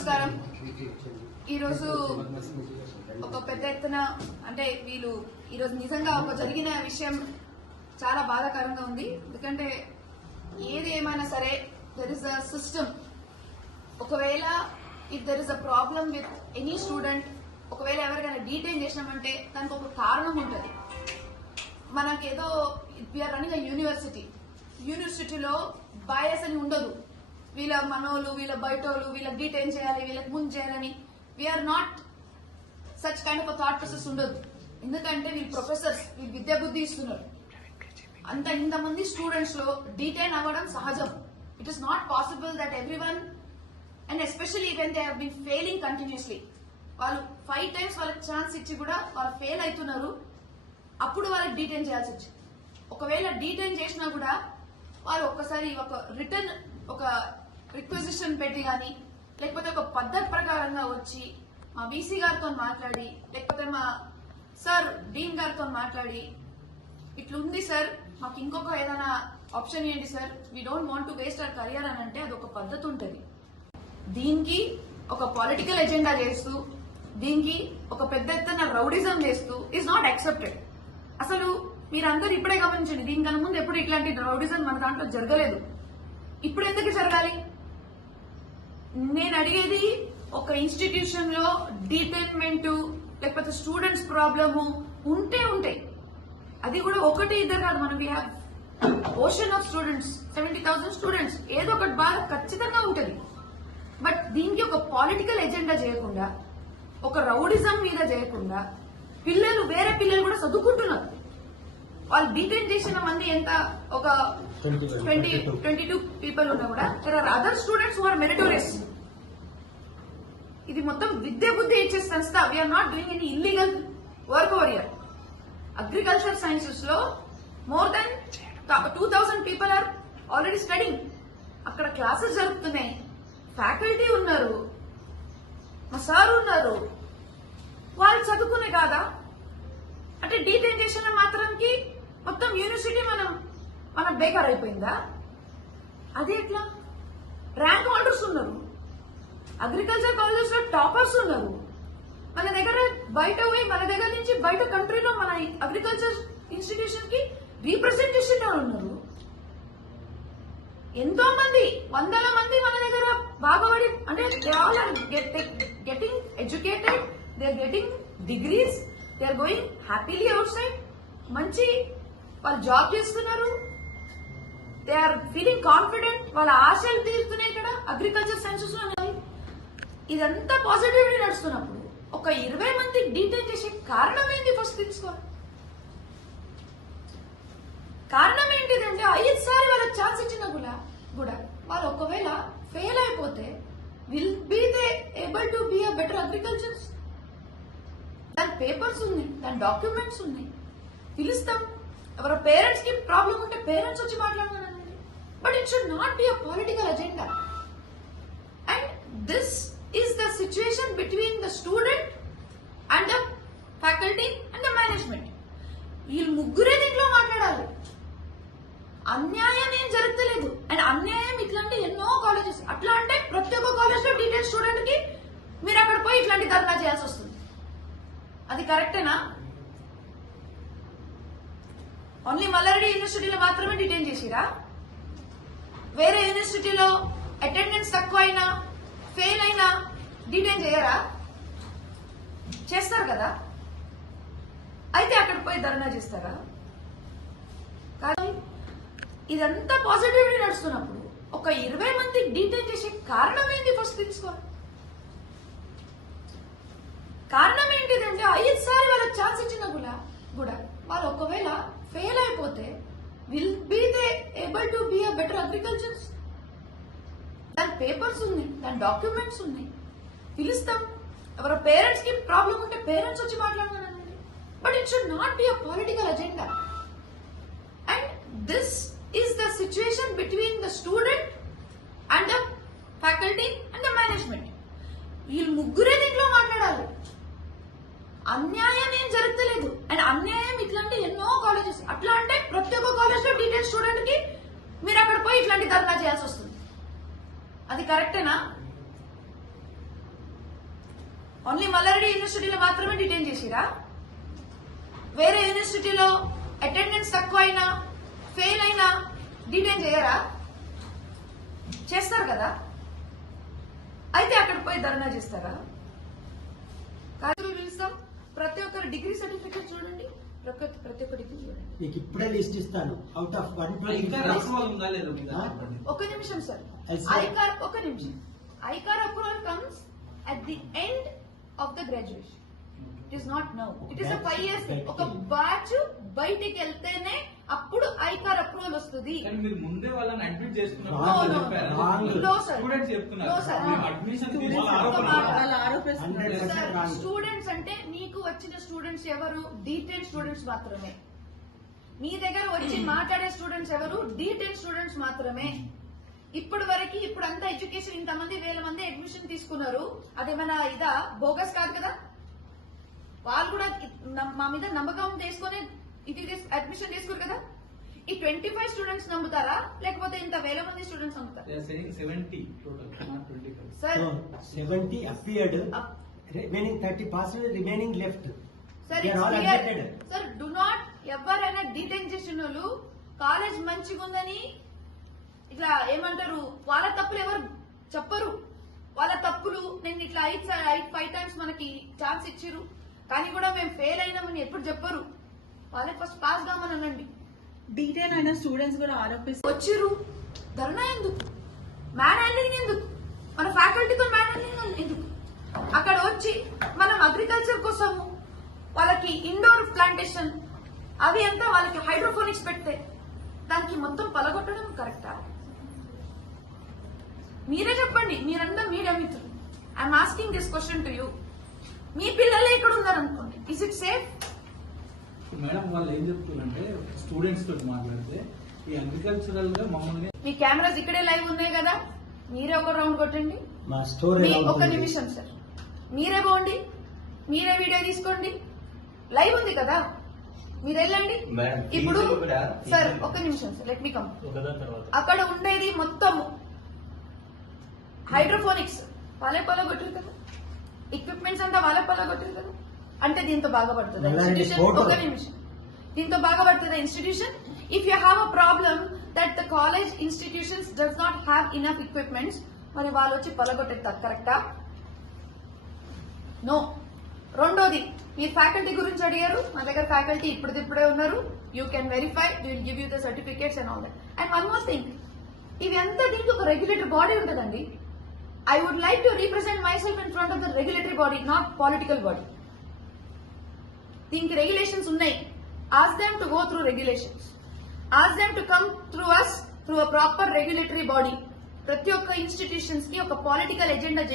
నమస్కారం. ఈరోజు ఒక పెద్ద ఎత్తున అంటే వీళ్ళు ఈరోజు నిజంగా ఒక జరిగిన విషయం చాలా బాధాకరంగా ఉంది. ఎందుకంటే ఏది ఏమైనా సరే దెర్ ఇస్ అ సిస్టమ్ ఒకవేళ if there is a problem with any student ఒకవేళ ఎవరికైనా డీటెయిన్ చేసినామంటే దానికి ఒక కారణం ఉంటుంది. మనకేదో we are running a university యూనివర్సిటీలో బయస్ అని ఉండదు. వీళ్ళ మనోళ్ళు వీళ్ళ బయటోళ్ళు వీళ్ళకి డీటైన్ చేయాలి వీళ్ళకి ముందు చేయాలని. We are not such kind of thought process ఉండదు. ఎందుకంటే వీళ్ళు ప్రొఫెసర్స్ వీళ్ళు విద్యా బుద్ధి ఇస్తున్నారు. అంత ఇంతమంది స్టూడెంట్స్లో డీటైన్ అవ్వడం సహజం. It is not possible that everyone and especially when they been failing continuously వాళ్ళు ఫైవ్ టైమ్స్ వాళ్ళకి ఛాన్స్ ఇచ్చి కూడా వాళ్ళు ఫెయిల్ అవుతున్నారు. అప్పుడు వాళ్ళకి డీటైన్ చేయాల్సి వచ్చింది. ఒకవేళ డీటైన్ చేసినా కూడా వాళ్ళు ఒక్కసారి ఒక రిటర్న్ ఒక రిక్వెజిషన్ పెట్టి కానీ లేకపోతే ఒక పద్ధతి ప్రకారంగా వచ్చి మా బీసీ గారితో మాట్లాడి లేకపోతే మా సార్ డీన్ గారితో మాట్లాడి ఇట్లుంది సార్ మాకు ఇంకొక ఏదైనా ఆప్షన్ ఏంటి sir? We don't want to waste our career అని అంటే అది ఒక పద్ధతి ఉంటుంది. దీనికి ఒక పొలిటికల్ ఎజెండా చేస్తూ దీనికి ఒక పెద్ద ఎత్తున రౌడిజం చేస్తూ ఈజ్ నాట్ యాక్సెప్టెడ్ అసలు మీరందరూ ఇప్పుడే గమనించండి దీనికన్నా ముందు ఎప్పుడు ఇట్లాంటి రౌడిజం మన దాంట్లో జరగలేదు. ఇప్పుడు ఎందుకు జరగాలి? నేను అడిగేది ఒక ఇన్స్టిట్యూషన్లో డీటైన్మెంట్ లేకపోతే స్టూడెంట్స్ ప్రాబ్లము ఉంటే ఉంటాయి అది కూడా ఒకటి ఇద్దరు కాదు మనం we have ocean of students seventy thousand students ఏదో ఒకటి బాగా ఖచ్చితంగా ఉంటుంది. బట్ దీనికి ఒక పాలిటికల్ ఎజెండా చేయకుండా ఒక రౌడిజం మీద చేయకుండా పిల్లలు వేరే పిల్లలు కూడా చదువుకుంటున్నారు. వాళ్ళు డీటైన్ చేసిన మంది ఎంత? ఒక ట్వంటీ ట్వంటీ టూ పీపుల్ ఉన్నా కూడా there are other students who are meritorious ఇది మొత్తం విద్య బుద్ధి ఇచ్చే సంస్థ. We are not doing any illegal work over year agriculture సైన్సెస్లో more than two thousand people are already studying అక్కడ క్లాసెస్ జరుగుతున్నాయి. ఫ్యాకల్టీ ఉన్నారు. మా సార్ ఉన్నారు. వాళ్ళు చదువుకునే కాదా? అంటే డీటెంటేషన్ మాత్రంకి మొత్తం యూనివర్సిటీ మనం మన బేకార్ అయిపోయిందా అది ఎట్లా? ర్యాంక్ హోల్డర్స్ ఉన్నారు. అగ్రికల్చర్ కాలేజెస్లో టాపర్స్ ఉన్నారు. మన దగ్గర బయట పోయి మన దగ్గర నుంచి బయట కంట్రీలో మన అగ్రికల్చర్ ఇన్స్టిట్యూషన్కి రీప్రజెంటేషన్ ఉన్నారు? ఎంతో మంది వందల మంది మన దగ్గర బాగుపడి అంటే they all are getting educated they are getting degrees they are going happily outside మంచి వాళ్ళు జాబ్ చేస్తున్నారు. దే ఆర్ ఫీలింగ్ కాన్ఫిడెంట్ వాళ్ళ ఆశలు తీరుతున్నాయి ఇక్కడ. అగ్రికల్చర్ సైన్సెస్లో ఉన్నాయి. ఇదంతా పాజిటివిటీ నడుస్తున్నప్పుడు ఒక ఇరవై మంది డీటైన్ చేసే కారణం ఏంటి ఫస్ట్ తెలుసుకోవాలి. కారణం ఏంటిదంటే ఐదుసారి వాళ్ళకి ఛాన్స్ ఇచ్చిన కూడా కూడా వాళ్ళు ఒకవేళ ఫెయిల్ అయిపోతే will be they able to be a better agriculture దాని పేపర్స్ ఉన్నాయి దాని డాక్యుమెంట్స్ ఉన్నాయి. పిలుస్తాం. ఎవరో పేరెంట్స్కి ప్రాబ్లం ఉంటే పేరెంట్స్ వచ్చి మాట్లాడమనండి but it should not be a political agenda and this is the situation between the student and the faculty and the management వీళ్ళు ముగ్గురే దీంట్లో మాట్లాడాలి. అన్యాయం ఏం జరగలేదు అండ్ అన్యాయం ఇట్లాంటి ఎన్నో కాలేజెస్ అట్లా అంటే ప్రతి ఒక్క కాలేజ్లో డీటెయిల్ స్టూడెంట్కి మీరు అక్కడ పోయి ఇట్లాంటి ధర్నా చేయాల్సి వస్తుంది. అది కరెక్టేనా ఓన్లీ మల్లారెడ్డి యూనివర్సిటీలో మాత్రమే డిటైన్ చేసిరా? వేరే యూనివర్సిటీలో అటెండెన్స్ తక్కువ అయినా ఫెయిల్ అయినా డిటైన్ చేయరా? చేస్తారు కదా? అయితే అక్కడ పోయి ధర్నా చేస్తారా? కాదు ఇదంతా పాజిటివ్లీ నడుస్తున్నప్పుడు ఒక ఇరవై మంది డీటైన్ చేసే కారణం ఏంటి ఫస్ట్ తెలుసుకోవాలి. కారణం ఏంటిదంటే సార్లు వాళ్ళకి ఛాన్స్ ఇచ్చిన కూడా కూడా వాళ్ళు ఒకవేళ ఫెయిల్ అయిపోతే will be they able to be a better agriculture దాని పేపర్స్ ఉన్నాయి దాని డాక్యుమెంట్స్ ఉన్నాయి. పిలుస్తాం. ఎవరో పేరెంట్స్కి ప్రాబ్లం ఉంటే పేరెంట్స్ వచ్చి మాట్లాడమనండి. But it should not be a political agenda and this is the situation between the student and the faculty and the management వీళ్ళు ముగ్గురే దీంట్లో మాట్లాడాలి. అన్యాయం ఏం జరగలేదు అండ్ అన్యాయం అట్లా అంటే ప్రతి ఒక్క కాలేజ్లో డీటెయిల్ స్టూడెంట్కి మీరు అక్కడ పోయి ఇట్లాంటి ధర్నా చేయాల్సి వస్తుంది. అది కరెక్టేనా? ఓన్లీ మల్లారెడ్డి యూనివర్సిటీలో మాత్రమే డిటైన్ చేసిరా? వేరే యూనివర్సిటీలో అటెండెన్స్ తక్కువ అయినా ఫెయిల్ అయినా డిటైన్ చేయరా? చేస్తారు కదా? అయితే అక్కడ పోయి ధర్నా చేస్తారా? కాదు పిలుస్తాం ప్రతి ఒక్కరు డిగ్రీ సర్టిఫికేట్ చూడండి. ప్రతి ఒక్క- ప్రతి ఒక్క డిగ్రీ చూడండి నీకు ఇప్పుడే లిస్ట్ ఇస్తాను అవుట్ ఆఫ్ వన్ ఇంకా రాసుకోవాలి ఉందా లేదా మీద ఆ? చెప్పండి. ఒక నిమిషం సార్ Yes, sir. ఐకార్ ఒక నిమిషం ICAR approval comes at the end of the graduation it is not now it is five years ఒక బ్యాచ్ బయటికి వెళ్తేనే అప్పుడు ఐకార్ అప్రూవల్ వస్తుంది. మీరు ముందే వాళ్ళని అడ్మిట్. స్టూడెంట్స్ అంటే నీకు వచ్చిన స్టూడెంట్స్ ఎవరు? డీటెయిల్ స్టూడెంట్స్ మాత్రమే. మీ దగ్గర వచ్చి మాట్లాడే స్టూడెంట్స్ ఎవరు? డీటెయిల్ స్టూడెంట్స్ మాత్రమే. ఇప్పటి వరకు ఇప్పుడు అంతా ఎడ్యుకేషన్ ఇంతమంది వేల మంది అడ్మిషన్ తీసుకున్నారు. అదేమైనా ఇదా? బోగస్ కాదు కదా? వాళ్ళు కూడా మా మీద నమ్మకం తీసుకొని ఇది అడ్మిషన్ తీసుకురు కదా? ఈ ట్వంటీ ఫైవ్ స్టూడెంట్స్ నమ్ముతారా? లేకపోతే ఇంత వేల మంది స్టూడెంట్స్ నమ్ముతారా? Seventy appeared remaining thirty percent remaining left sir do not ఎవరైనా డిటైన్ చేసిన వాళ్ళు కాలేజ్ మంచిగా ఉందని ఇట్లా ఏమంటారు? వాళ్ళ తప్పులు ఎవరు చెప్పరు. వాళ్ళ తప్పులు నేను ఇట్లా ఐదు ఫైవ్ టైమ్స్ మనకి ఛాన్స్ ఇచ్చిర్రు. కానీ కూడా మేము ఫెయిల్ అయినామని ఎప్పుడు చెప్పరు. వాళ్ళే ఫస్ట్ పాస్ కామని అనండి. డీటెయిల్ అయిన స్టూడెంట్స్ కూడా ఆరోపిస్తారు. వచ్చిర్రు. ధర్నా ఎందుకు? మ్యాన్ హ్యాండింగ్ ఎందుకు? మన ఫ్యాకల్టీతో మ్యాన్ హ్యాండింగ్ ఎందుకు? అక్కడ వచ్చి మనం అగ్రికల్చర్ కోసము వాళ్ళకి ఇండోర్ ప్లాంటేషన్ అవి అంతా వాళ్ళకి హైడ్రోఫోనిక్స్ పెడితే దానికి మొత్తం పలగొట్టడం కరెక్టా మీరే చెప్పండి. మీరంతా మీడియా మిత్రులు. I'm asking this question to you మీ పిల్లలే ఇక్కడ ఉన్నారు అనుకోండి ఇస్ ఇట్ సేఫ్ మేడం వాళ్ళు ఏం చెప్తున్నారంటే స్టూడెంట్స్ తోటి మాట్లాడితే ఈ అగ్రికల్చరల్గా మమ్మల్ని మీ కెమెరాస్ ఇక్కడే లైవ్ ఉన్నాయి కదా? మీరే ఒక రౌండ్ కొట్టండి. మా స్టోర్ మీ ఒక నిమిషం సార్ మీరే పోండి. మీరే వీడియో తీసుకోండి. లైవ్ ఉంది కదా? మీరు వెళ్ళండి. మేడం, ఇప్పుడు సార్ ఒక నిమిషం సార్ లెట్ మీ కమ్ అక్కడ ఉండేది మొత్తం హైడ్రోఫోనిక్స్ వాళ్ళే పొలగొట్టారు కదా? ఎక్విప్మెంట్స్ అంతా వాళ్ళే పొలగొట్టారు కదా. అంటే దీంతో ఇన్స్టిట్యూషన్ photo. ఒక నిమిషం. దీంతో బాగుపడుతుంది institution if you have a problem that the college institutions does not have enough equipments మరి వాళ్ళు వచ్చి పొలగొట్టేస్తారు కరెక్టా నో రెండోది మీరు ఫ్యాకల్టీ గురించి అడిగారు. మా దగ్గర ఫ్యాకల్టీ ఇప్పుడు ఇప్పుడే ఉన్నారు you can verify will give you the certificates and all that and one more thing ఇవి అంతా దీనికి ఒక రెగ్యులేటరీ బాడీ ఉంటుందండి. I would like to represent myself in front of the regulatory body not political body దీనికి regulations ఉన్నాయి. Ask them to go through regulations ask them to come through us through a proper regulatory body ప్రతి ఒక్క ఇన్స్టిట్యూషన్స్కి ఒక political agenda